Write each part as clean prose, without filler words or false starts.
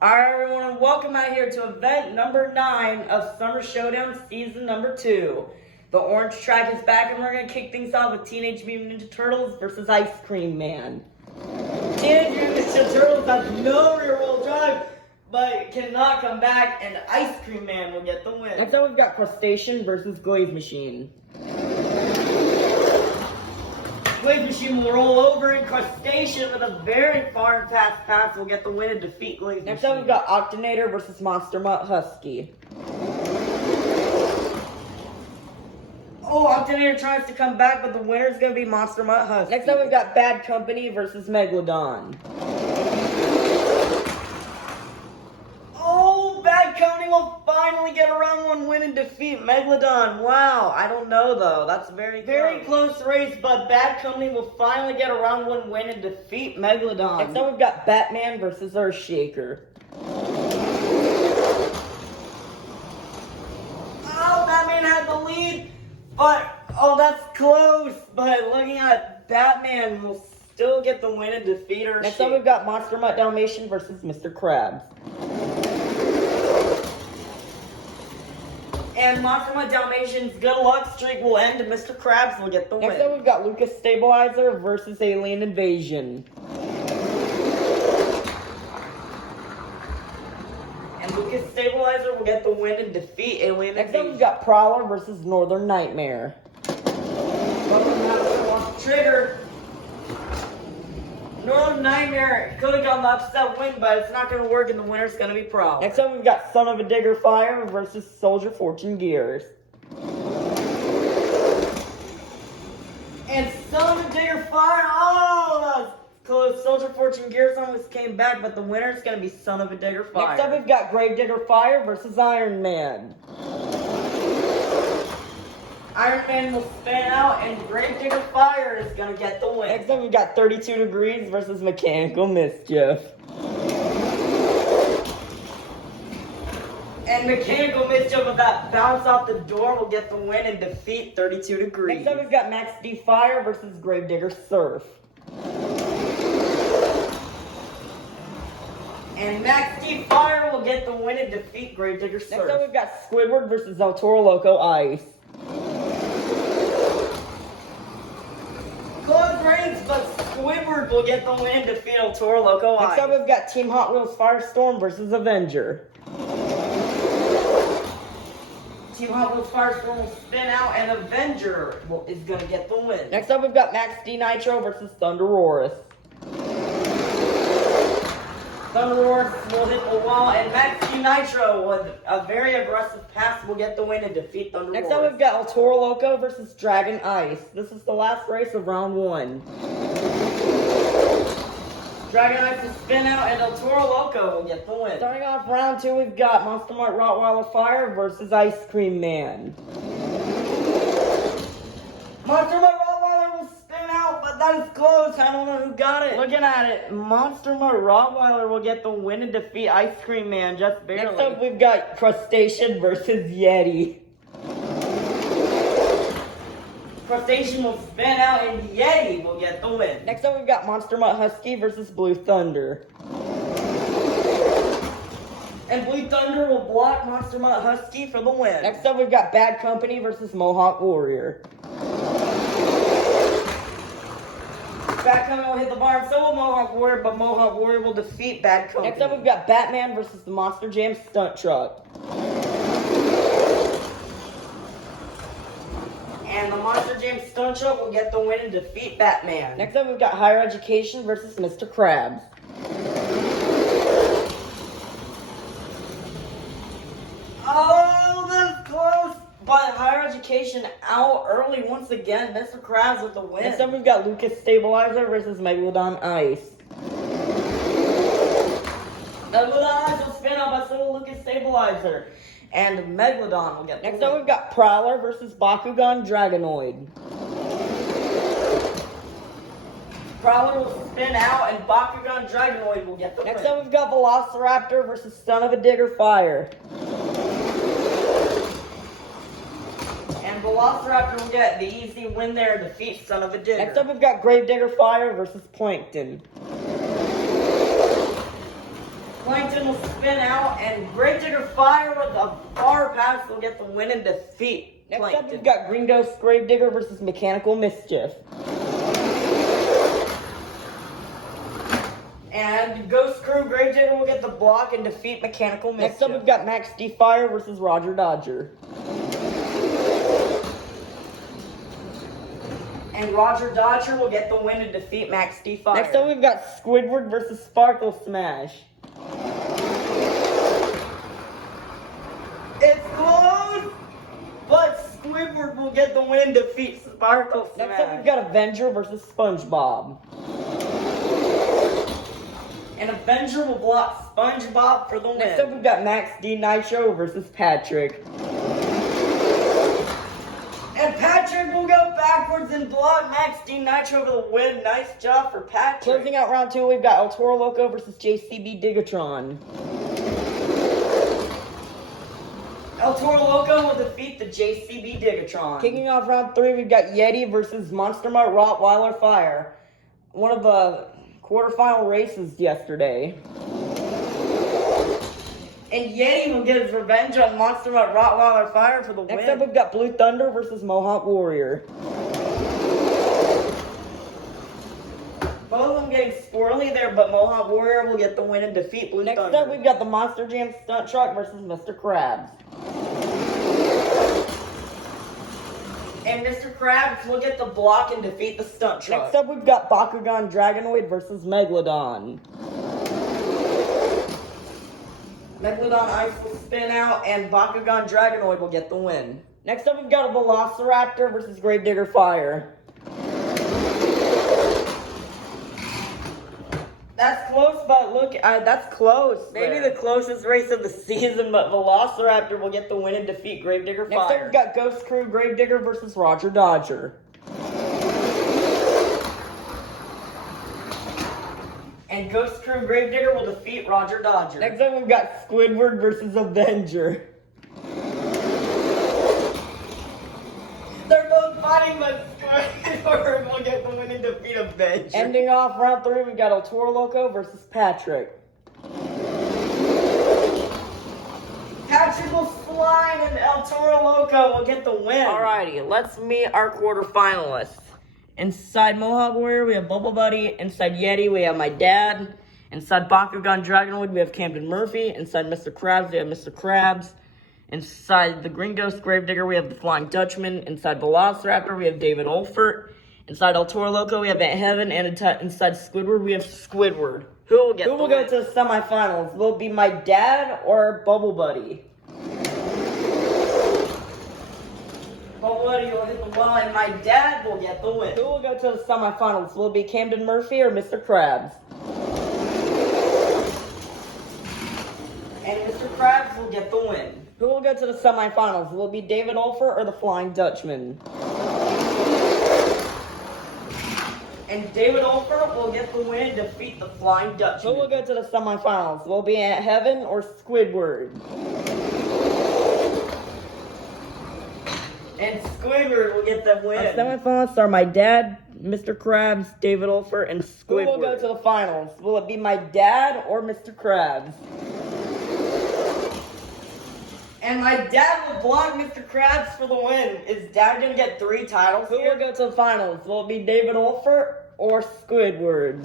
Alright everyone, and welcome out here to event number 9 of Summer Showdown season number 2. The orange track is back and we're going to kick things off with Teenage Mutant Ninja Turtles versus Ice Cream Man. Teenage Mutant Ninja Turtles has no rear-wheel drive, but cannot come back, and Ice Cream Man will get the win. Next up we've got Crustacean versus Glaze Machine. Glaze Machine will roll over, and Crustacean with a very far and fast pass will get the win and defeat Glaze Machine. Next up we've got Octonator versus Monster Mutt Husky. Oh, Octonator tries to come back, but the winner is going to be Monster Mutt Husky. Next up we've got Bad Company versus Megalodon. Oh, Bad Company will finally get a round 1 win and defeat Megalodon. Wow, I don't know though. That's very close race, but Bad Company will finally get a round 1 win and defeat Megalodon. Next up we've got Batman versus Earthshaker. Oh, Batman had the lead, but that's close. But looking at Batman will still get the win and defeat Earthshaker. Next up we've got Monster Mutt Dalmatian versus Mr. Krabs. And Monster Mutt Dalmatian's good luck streak will end and Mr. Krabs will get the win. Next up we've got Lucas Stabilizer versus Alien Invasion. And Lucas Stabilizer will get the win and defeat Alien Invasion. Next up we've got Prowler versus Northern Nightmare. Northern Nightmare wants to trigger. Northern Nightmare could have gotten the upset win, but it's not going to work, and the winner's going to be Prowler. Next up, we've got Son of a Digger Fire versus Soldier Fortune Gears. And Son of a Digger Fire, oh, that was close. Soldier Fortune Gears almost came back, but the winner's going to be Son of a Digger Fire. Next up, we've got Grave Digger Fire versus Iron Man. Iron Man will spin out, and Grave Digger Fire is going to get the win. Next up, we've got 32 Degrees versus Mechanical Mischief. And Mechanical Mischief with that bounce off the door will get the win and defeat 32 Degrees. Next up, we've got Max D Fire versus Grave Digger Surf. And Max D Fire will get the win and defeat Grave Digger Surf. Next up, we've got Squidward versus El Toro Loco Ice. Close range, but Squidward will get the win to defeat El Toro Loco Ice. Next up, we've got Team Hot Wheels Firestorm versus Avenger. Team Hot Wheels Firestorm will spin out, and Avenger is going to get the win. Next up, we've got Max D Nitro versus Thunderosaurus. Thunderosaurus will hit the wall, and Max D Nitro with a very aggressive pass will get the win and defeat Thunderosaurus. Next up, we've got El Toro Loco versus Dragon Ice. This is the last race of round 1. Dragon Ice will spin out, and El Toro Loco will get the win. Starting off round 2, we've got Monster Mutt Rottweiler Fire versus Ice Cream Man. Monster Mutt Rottweiler will spin out, but that is close. I don't know who got it. Looking at it, Monster Mutt Rottweiler will get the win and defeat Ice Cream Man just barely. Next up, we've got Crustacean versus Yeti. Crustacean will spin out, and Yeti will get the win. Next up, we've got Monster Mutt Husky versus Blue Thunder. And Blue Thunder will block Monster Mutt Husky for the win. Next up, we've got Bad Company versus Mohawk Warrior. Bad Company will hit the bar, and so will Mohawk Warrior, but Mohawk Warrior will defeat Bad Company. Next up, we've got Batman versus the Monster Jam Stunt Truck. And the Monster Jam Stunt Truck will get the win and defeat Batman. Next up, we've got Higher Education versus Mr. Krabs. Oh, that's close. But Higher Education out early once again. Mr. Krabs with the win. Next up, we've got Lucas Stabilizer versus Megalodon Ice. Megalodon Ice will spin out, but so will Lucas Stabilizer. And Megalodon will get the win. Next up, we've got Prowler versus Bakugan Dragonoid. Prowler will spin out, and Bakugan Dragonoid will get the win. Next up, we've got Velociraptor versus Son of a Digger Fire. And Velociraptor will get the easy win there and defeat Son of a Digger. Next up, we've got Grave Digger Fire versus Plankton. Plankton will spin out, and Gravedigger Fire with a bar pass will get the win and defeat. Next up, we've got Green Ghost Gravedigger versus Mechanical Mischief. And Ghost Crew Gravedigger will get the block and defeat Mechanical Mischief. Next up, we've got Max D Fire versus Roger Dodger. And Roger Dodger will get the win and defeat Max D Fire. Next up, we've got Squidward versus Sparkle Smash. It's close, but Squidward will get the win and defeat Sparkle Smash. Next up, we've got Avenger versus SpongeBob. And Avenger will block SpongeBob for the win. Next up, we've got Max D Nitro versus Patrick. And Patrick will go backwards and block Max D Nitro for the win. Nice job for Patrick. Closing out round 2, we've got El Toro Loco versus JCB Digatron. El Toro Loco will defeat the JCB Digatron. Kicking off round 3, we've got Yeti versus Monster Mart Rottweiler Fire. One of the quarterfinal races yesterday. And Yeti will get his revenge on Monster Mart Rottweiler Fire for the win. Next up, we've got Blue Thunder versus Mohawk Warrior. Both of them getting squirrely there, but Mohawk Warrior will get the win and defeat Blue Thunder. Next up, we've got the Monster Jam Stunt Truck versus Mr. Krabs. And Mr. Krabs will get the block and defeat the Stunt Truck. Next up, we've got Bakugan Dragonoid versus Megalodon. Megalodon Ice will spin out, and Bakugan Dragonoid will get the win. Next up, we've got a Velociraptor versus Gravedigger Fire. That's close, but look, that's close. Maybe the closest race of the season, but Velociraptor will get the win and defeat Gravedigger Fire. Next up, we've got Ghost Crew Gravedigger versus Roger Dodger. And Ghost Crew Gravedigger will defeat Roger Dodger. Next up, we've got Squidward versus Avenger. They're both fighting, but Squidward will get the win and defeat Avenger. Ending off round 3, we've got El Toro Loco versus Patrick. Patrick will slide, and El Toro Loco will get the win. Alrighty, let's meet our quarterfinalists. Inside Mohawk Warrior, we have Bubble Buddy. Inside Yeti, we have my dad. Inside Bakugan Dragonoid, we have Camden Murphy. Inside Mr. Krabs, we have Mr. Krabs. Inside the Green Ghost Gravedigger, we have the Flying Dutchman. Inside Velociraptor, we have David Olfert. Inside El Toro Loco, we have Aunt Heaven. And inside Squidward, we have Squidward. Who will go to the semifinals? Will it be my dad or Bubble Buddy? Bubble Buddy will hit the wall, and my dad will get the win. Who will go to the semifinals? Will it be Camden Murphy or Mr. Krabs? And Mr. Krabs will get the win. Who will go to the semifinals? Will it be David Olfert or the Flying Dutchman? And David Olfert will get the win and defeat the Flying Dutchman. Who will go to the semifinals? Will it be Aunt Heaven or Squidward? And Squidward will get the win. Our semifinalists are my dad, Mr. Krabs, David Olfert, and Squidward. Who will go to the finals? Will it be my dad or Mr. Krabs? And my dad will block Mr. Krabs for the win. Is dad going to get 3 titles here? Who will go to the finals? Will it be David Olfert or Squidward?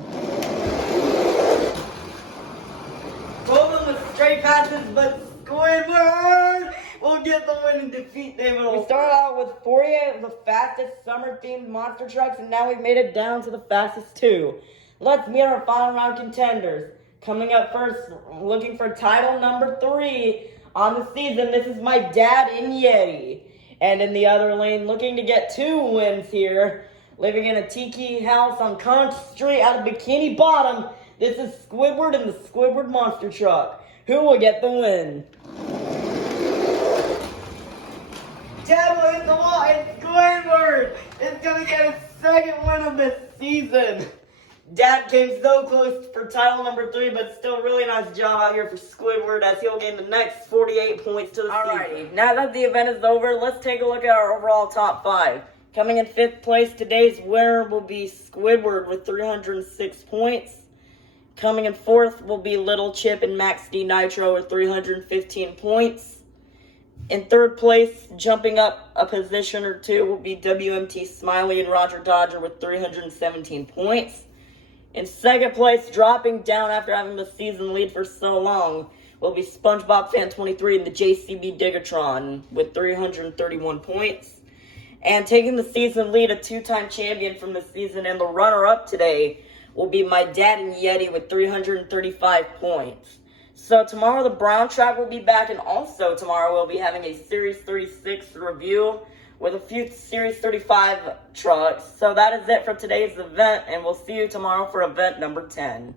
Both of them with straight passes, but Squidward will get the win and defeat David Olfert. We started out with 48 of the fastest summer-themed monster trucks, and now we've made it down to the fastest 2. Let's meet our final round contenders. Coming up first, looking for title number 3 on the season, this is my dad in Yeti. And in the other lane, looking to get 2 wins here, living in a tiki house on Conch Street out of Bikini Bottom, this is Squidward and the Squidward Monster Truck. Who will get the win? Dad will hit the wall, and Squidward is going to get his 2nd win of the season. Dad came so close for title number 3, but still really nice job out here for Squidward as he'll gain the next 48 points to the season. Now that the event is over, let's take a look at our overall top 5. Coming in 5th place, today's winner will be Squidward with 306 points. Coming in fourth will be Little Chip and Max D Nitro with 315 points. In third place, jumping up a position or two, will be WMT Smiley and Roger Dodger with 317 points. In second place, dropping down after having the season lead for so long, will be SpongeBob Fan 23 and the JCB Digatron with 331 points. And taking the season lead, a two-time champion from the season and the runner-up today will be my dad and Yeti with 335 points. So tomorrow the Brown track will be back, and also tomorrow we'll be having a Series 36 review with a few Series 35 trucks. So that is it for today's event, and we'll see you tomorrow for event number 10.